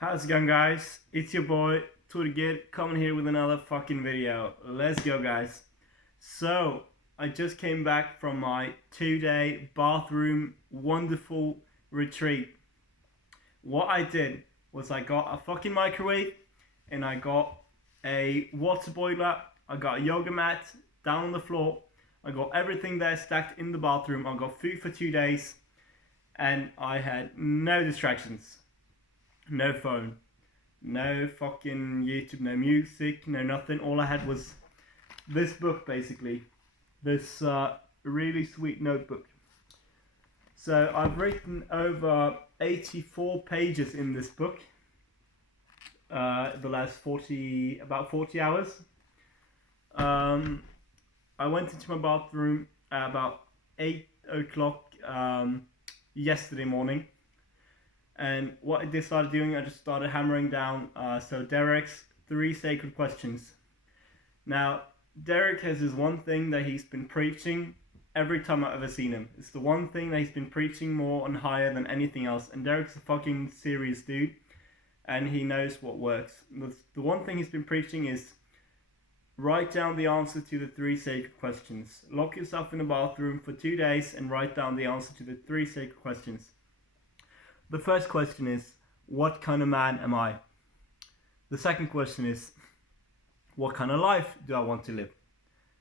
How's it going, guys? It's your boy Turgir coming here with another fucking video. Let's go, guys. So I just came back from my 2-day bathroom wonderful retreat. What I did was I got a fucking microwave and I got a water boiler. I got a yoga mat down on the floor. I got everything there stacked in the bathroom. I got food for 2 days and I had no distractions. No phone, no fucking YouTube, no music, no nothing. All I had was this book, basically. This really sweet notebook. So I've written over 84 pages in this book. The last about 40 hours. I went into my bathroom at about 8 o'clock yesterday morning. And what I just started doing, I just started hammering down, Derek's 3 sacred questions. Now, Derek has this one thing that he's been preaching every time I've ever seen him. It's the one thing that he's been preaching more and higher than anything else. And Derek's a fucking serious dude, and he knows what works. The one thing he's been preaching is write down the answer to the 3 sacred questions. Lock yourself in the bathroom for 2 days and write down the answer to the 3 sacred questions. The first question is, what kind of man am I? The second question is, what kind of life do I want to live?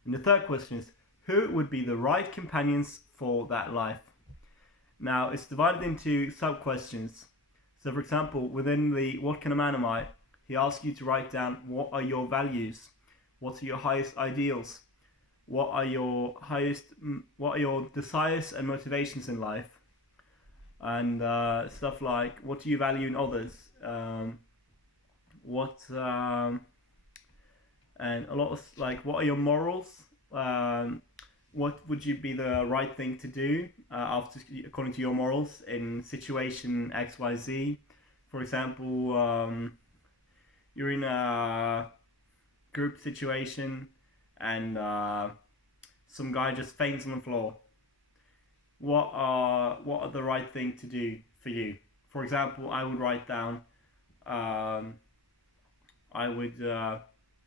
And the third question is, who would be the right companions for that life? Now, it's divided into sub-questions. So, for example, within the what kind of man am I, he asks you to write down what are your values, what are your highest ideals, what are your desires and motivations in life, and stuff like what do you value in others, and a lot of like what are your morals, what would you be the right thing to do according to your morals in situation XYZ. For example, you're in a group situation and some guy just faints on the floor. What are the right thing to do for you? For example, I would write down, I would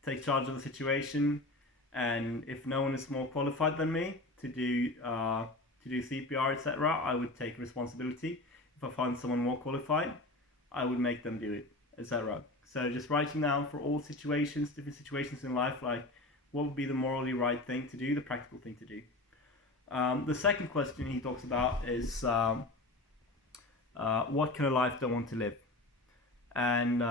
take charge of the situation, and if no one is more qualified than me to do CPR, etc., I would take responsibility. If I find someone more qualified, I would make them do it, etc. So just writing down for all situations, different situations in life, like what would be the morally right thing to do, the practical thing to do. The second question he talks about is what kind of life do I want to live? And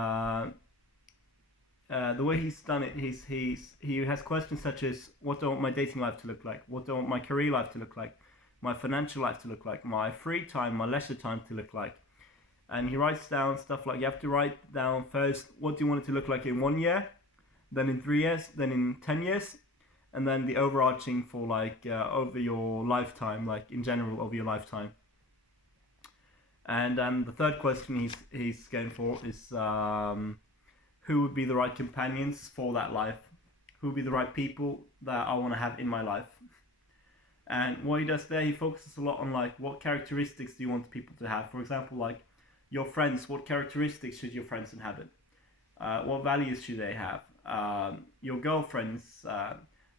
the way he's done it, he has questions such as what do I want my dating life to look like? What do I want my career life to look like? My financial life to look like? My free time, my leisure time to look like? And he writes down stuff like you have to write down first what do you want it to look like in 1 year, then in 3 years, then in 10 years, and then the overarching for like over your lifetime, like in general over your lifetime. And the third question he's going for is who would be the right companions for that life? Who would be the right people that I want to have in my life? And what he does there, he focuses a lot on like what characteristics do you want people to have? For example, like your friends, what characteristics should your friends inhabit? What values should they have? Your girlfriends.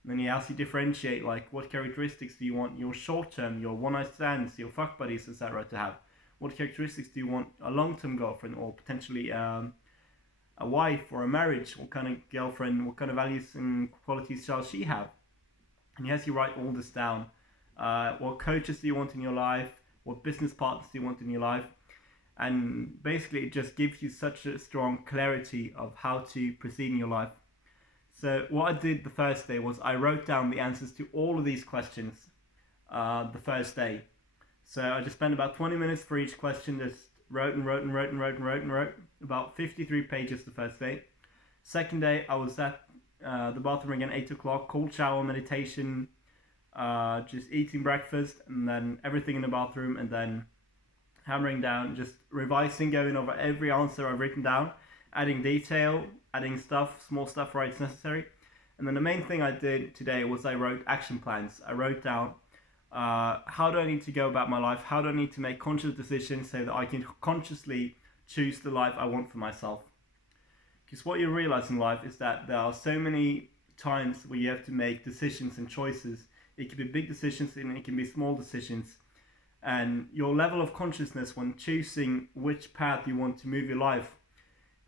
Then he asks you differentiate, like what characteristics do you want your short-term, your one-night stands, your fuck buddies, etc. to have? What characteristics do you want a long-term girlfriend or potentially a wife or a marriage? What kind of girlfriend, what kind of values and qualities shall she have? And he has you write all this down. What coaches do you want in your life? What business partners do you want in your life? And basically it just gives you such a strong clarity of how to proceed in your life. So what I did the first day was I wrote down the answers to all of these questions the first day. So I just spent about 20 minutes for each question, just wrote about 53 pages the first day. Second day I was at the bathroom again, 8 o'clock, cold shower, meditation, just eating breakfast, and then everything in the bathroom, and then hammering down, just revising, going over every answer I've written down, adding detail, adding stuff, small stuff where it's necessary. And then the main thing I did today was I wrote action plans. I wrote down how do I need to go about my life? How do I need to make conscious decisions so that I can consciously choose the life I want for myself. Because what you realize in life is that there are so many times where you have to make decisions and choices. It can be big decisions and it can be small decisions. And your level of consciousness when choosing which path you want to move your life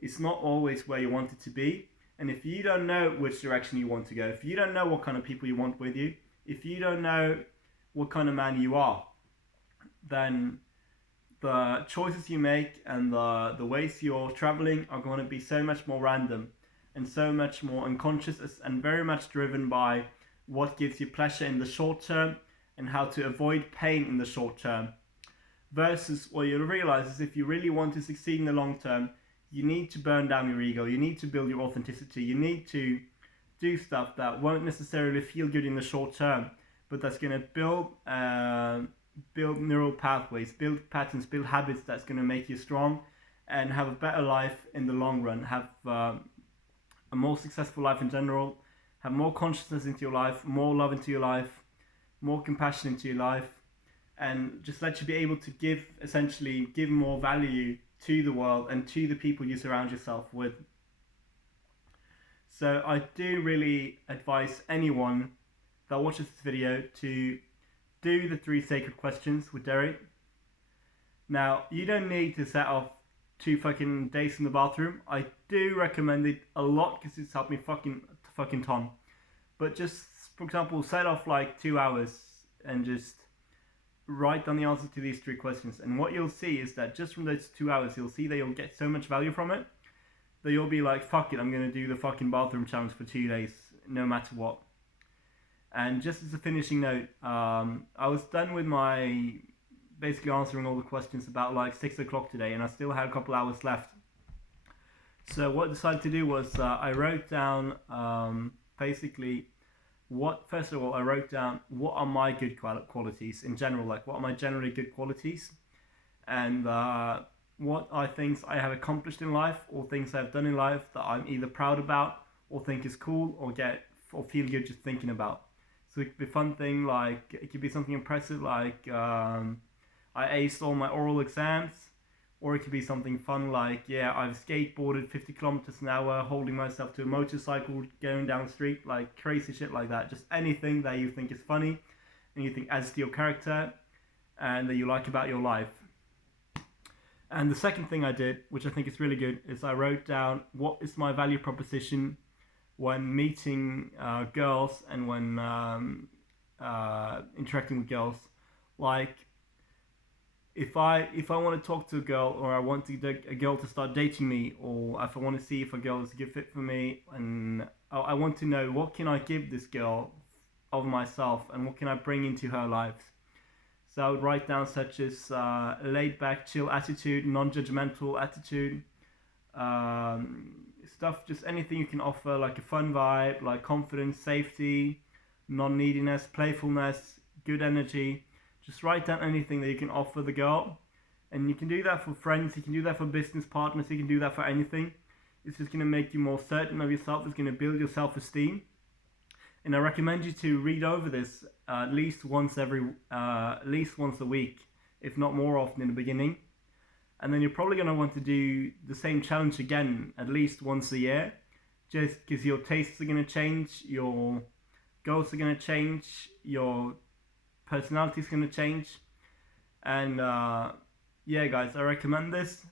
is not always where you want it to be. And if you don't know which direction you want to go, if you don't know what kind of people you want with you, if you don't know what kind of man you are, then the choices you make and the ways you're traveling are going to be so much more random and so much more unconscious and very much driven by what gives you pleasure in the short term and how to avoid pain in the short term. Versus what you'll realize is if you really want to succeed in the long term, you need to burn down your ego, you need to build your authenticity, you need to do stuff that won't necessarily feel good in the short term, but that's going to build neural pathways, build patterns, build habits that's going to make you strong and have a better life in the long run, have a more successful life in general, have more consciousness into your life, more love into your life, more compassion into your life, and just let you be able to give more value to the world and to the people you surround yourself with. So I do really advise anyone that watches this video to do the 3 sacred questions with Derek. Now, you don't need to set off 2 fucking days in the bathroom. I do recommend it a lot because it's helped me fucking ton. But just, for example, set off like 2 hours and just write down the answer to these 3 questions. And what you'll see is that just from those 2 hours, you'll see that you'll get so much value from it that you'll be like, fuck it, I'm going to do the fucking bathroom challenge for 2 days, no matter what. And just as a finishing note, I was done with my basically answering all the questions about like 6 o'clock today, and I still had a couple hours left. So what I decided to do was I wrote down basically first of all, I wrote down what are my good qualities in general, like what are my generally good qualities, and what are things I have accomplished in life or things I've done in life that I'm either proud about or think is cool or feel good just thinking about. So it could be a fun thing, like it could be something impressive like I aced all my oral exams, or it could be something fun like, yeah, I've skateboarded 50 kilometers an hour, holding myself to a motorcycle, going down the street, like crazy shit like that. Just anything that you think is funny and you think adds to your character and that you like about your life. And the second thing I did, which I think is really good, is I wrote down what is my value proposition when meeting girls and when interacting with girls. Like, if I want to talk to a girl, or I want a girl to start dating me, or if I want to see if a girl is a good fit for me, and I want to know what can I give this girl of myself and what can I bring into her life. So I would write down such as laid back, chill attitude, non-judgmental attitude, stuff, just anything you can offer, like a fun vibe, like confidence, safety, non-neediness, playfulness, good energy. Just write down anything that you can offer the girl, and you can do that for friends, you can do that for business partners, you can do that for anything. It's just going to make you more certain of yourself, it's going to build your self-esteem. And I recommend you to read over this at least once a week, if not more often in the beginning. And then you're probably going to want to do the same challenge again at least once a year, just because your tastes are going to change, your goals are going to change, your personality is going to change. And yeah, guys, I recommend this.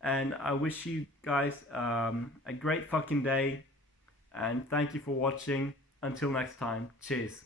And I wish you guys a great fucking day. And thank you for watching. Until next time, cheers.